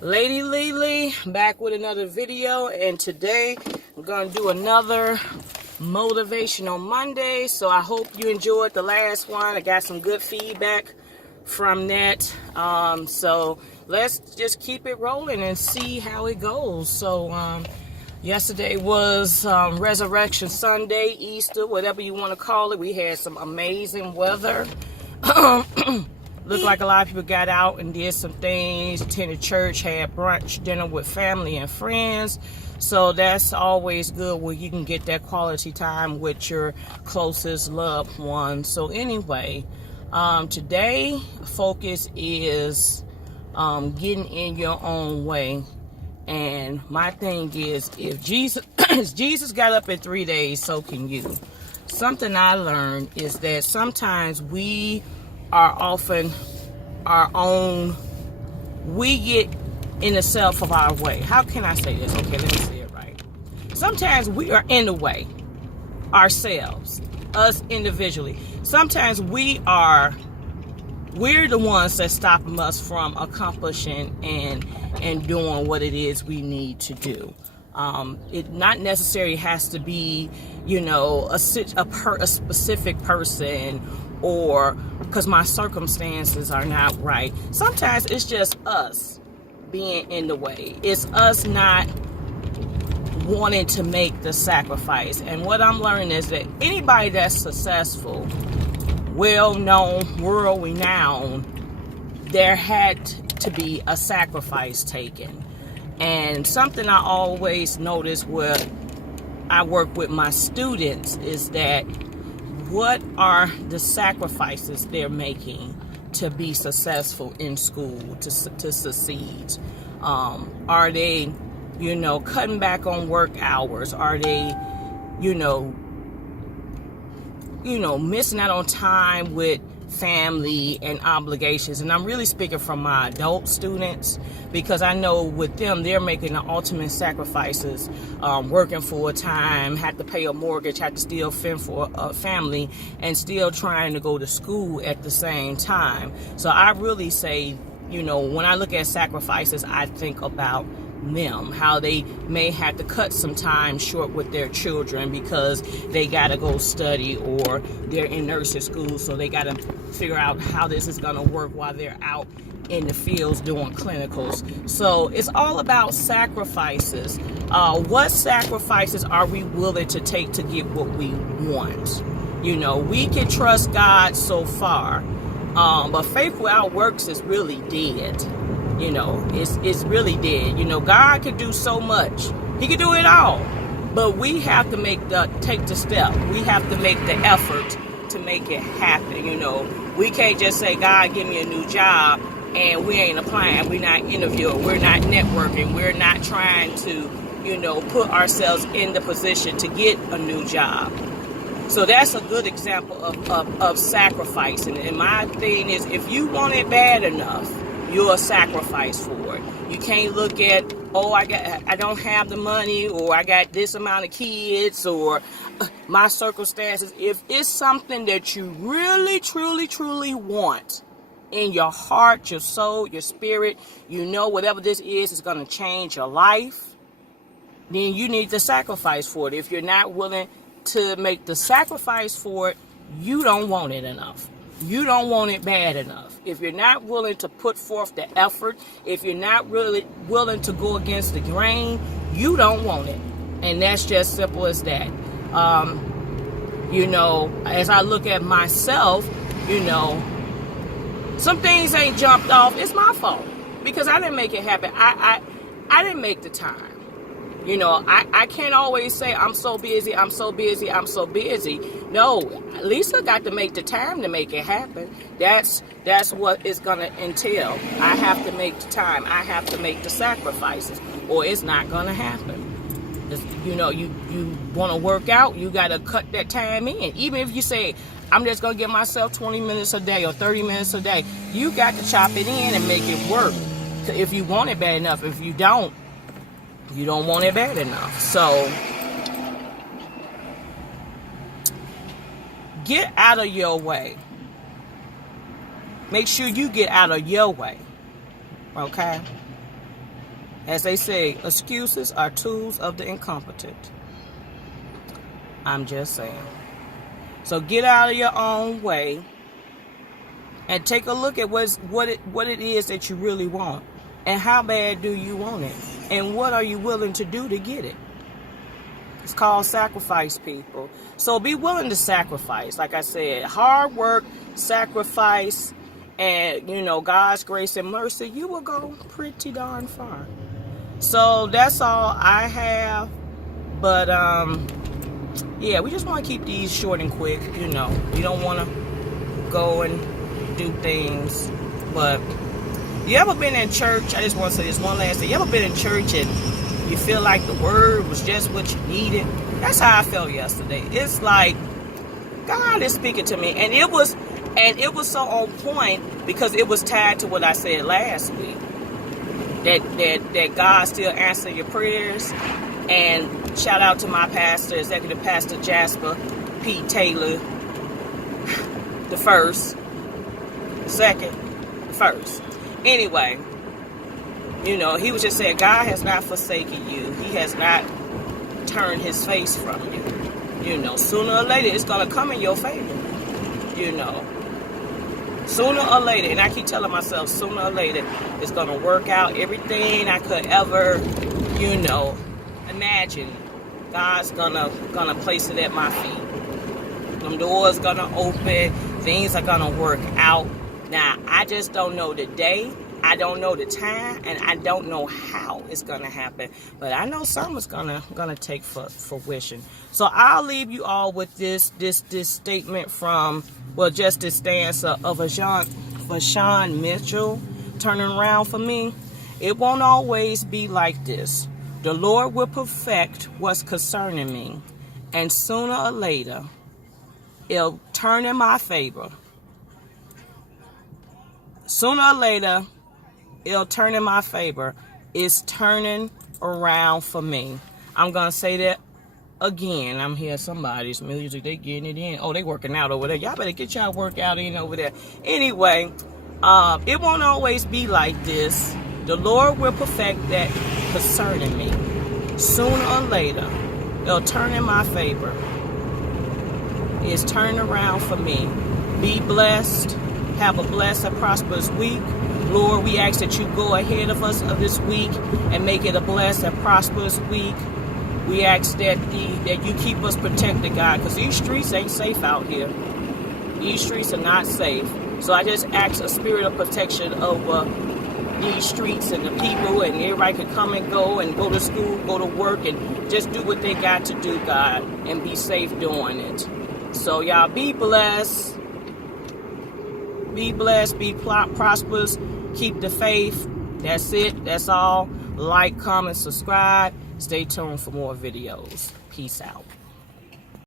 Lady Lily back with another video, and today I'm going to do another Motivational Monday. So I hope you enjoyed the last one. I got some good feedback from that. So let's just keep it rolling and see how it goes. So yesterday was Resurrection Sunday, Easter, whatever you want to call it. We had some amazing weather. Looked like a lot of people got out and did some things, attended church, had brunch, dinner with family and friends. So that's always good where you can get that quality time with your closest loved ones. So anyway, today focus is getting in your own way. And my thing is, if Jesus got up in 3 days, so can you. Something I learned is that sometimes we are often our own, we get in the self of our way. How can I say this? Okay, let me say it right. Sometimes we are in the way ourselves, us individually. Sometimes we're the ones that stop us from accomplishing and doing what it is we need to do. It not necessarily has to be, a specific person, or because my circumstances are not right. Sometimes it's just us being in the way. It's us not wanting to make the sacrifice. And what I'm learning is that anybody that's successful, well-known, world-renowned, there had to be a sacrifice taken. And something I always notice where I work with my students is that what are the sacrifices they're making to be successful in school, to succeed? Are they, cutting back on work hours? Are they, missing out on time with family and obligations? And I'm really speaking from my adult students, because I know with them, they're making the ultimate sacrifices, working full time, have to pay a mortgage, have to still fend for a family, and still trying to go to school at the same time. So I really say, when I look at sacrifices, I think about them, how they may have to cut some time short with their children because they got to go study, or they're in nursing school, so they got to figure out how this is going to work while they're out in the fields doing clinicals. So it's all about sacrifices. What sacrifices are we willing to take to get what we want? We can trust God so far, but faith without works is really dead. It's really dead. God can do so much. He can do it all. But we have to take the step. We have to make the effort to make it happen. We can't just say, God, give me a new job, and we ain't applying. We're not interviewing. We're not networking. We're not trying to, put ourselves in the position to get a new job. So that's a good example of sacrificing. And my thing is, if you want it bad enough, you'll sacrifice for it. You can't look at, I don't have the money, or I got this amount of kids, or my circumstances. If it's something that you really, truly, truly want in your heart, your soul, your spirit, whatever this is going to change your life, then you need to sacrifice for it. If you're not willing to make the sacrifice for it, you don't want it enough. You don't want it bad enough. If you're not willing to put forth the effort, if you're not really willing to go against the grain, you don't want it. And that's just simple as that. As I look at myself, some things ain't jumped off. It's my fault, because I didn't make it happen. I didn't make the time. I can't always say I'm so busy, I'm so busy, I'm so busy. No, Lisa got to make the time to make it happen. That's what it's going to entail. I have to make the time. I have to make the sacrifices, or it's not going to happen. You want to work out, you got to cut that time in. Even if you say, I'm just going to give myself 20 minutes a day or 30 minutes a day, you got to chop it in and make it work if you want it bad enough. If you don't want it bad enough. So get out of your way. Make sure you get out of your way. Okay? As they say, excuses are tools of the incompetent. I'm just saying. So get out of your own way and take a look at what it is that you really want. And how bad do you want it? And what are you willing to do to get it? It's called sacrifice, people. So be willing to sacrifice. Like I said, hard work, sacrifice, and, God's grace and mercy, you will go pretty darn far. So that's all I have. But, yeah, we just want to keep these short and quick. You don't want to go and do things. But you ever been in church? I just want to say this one last thing. You ever been in church and you feel like the word was just what you needed? That's how I felt yesterday. It's like God is speaking to me, and it was so on point because it was tied to what I said last week. That God still answers your prayers. And shout out to my pastor, Executive Pastor Jasper P. Taylor, the first, second, first. Anyway, he was just saying, God has not forsaken you. He has not turned his face from you. Sooner or later, it's going to come in your favor. Sooner or later, and I keep telling myself, sooner or later, it's going to work out. Everything I could ever, imagine, God's gonna place it at my feet. Them doors gonna open. Things are gonna work out. Now, I just don't know the day. I don't know the time, and I don't know how it's gonna happen. But I know something's gonna take fruition. So I'll leave you all with this statement from, just this stanza of Vashawn Mitchell, turning around for me. It won't always be like this. The Lord will perfect what's concerning me, and sooner or later, it'll turn in my favor. Sooner or later, it'll turn in my favor. It's turning around for me. I'm going to say that again. I'm hearing somebody's music. They getting it in. Oh, they working out over there. Y'all better get y'all workout in over there. Anyway, it won't always be like this. The Lord will perfect that concerning me. Sooner or later, it'll turn in my favor. It's turning around for me. Be blessed. Have a blessed and prosperous week. Lord, we ask that you go ahead of us of this week and make it a blessed and prosperous week. We ask that you keep us protected, God, because these streets ain't safe out here. These streets are not safe. So I just ask a spirit of protection over these streets and the people, and everybody can come and go to school, go to work, and just do what they got to do, God, and be safe doing it. So y'all be blessed. Be blessed, be prosperous, keep the faith. That's it. That's all. Like, comment, subscribe. Stay tuned for more videos. Peace out.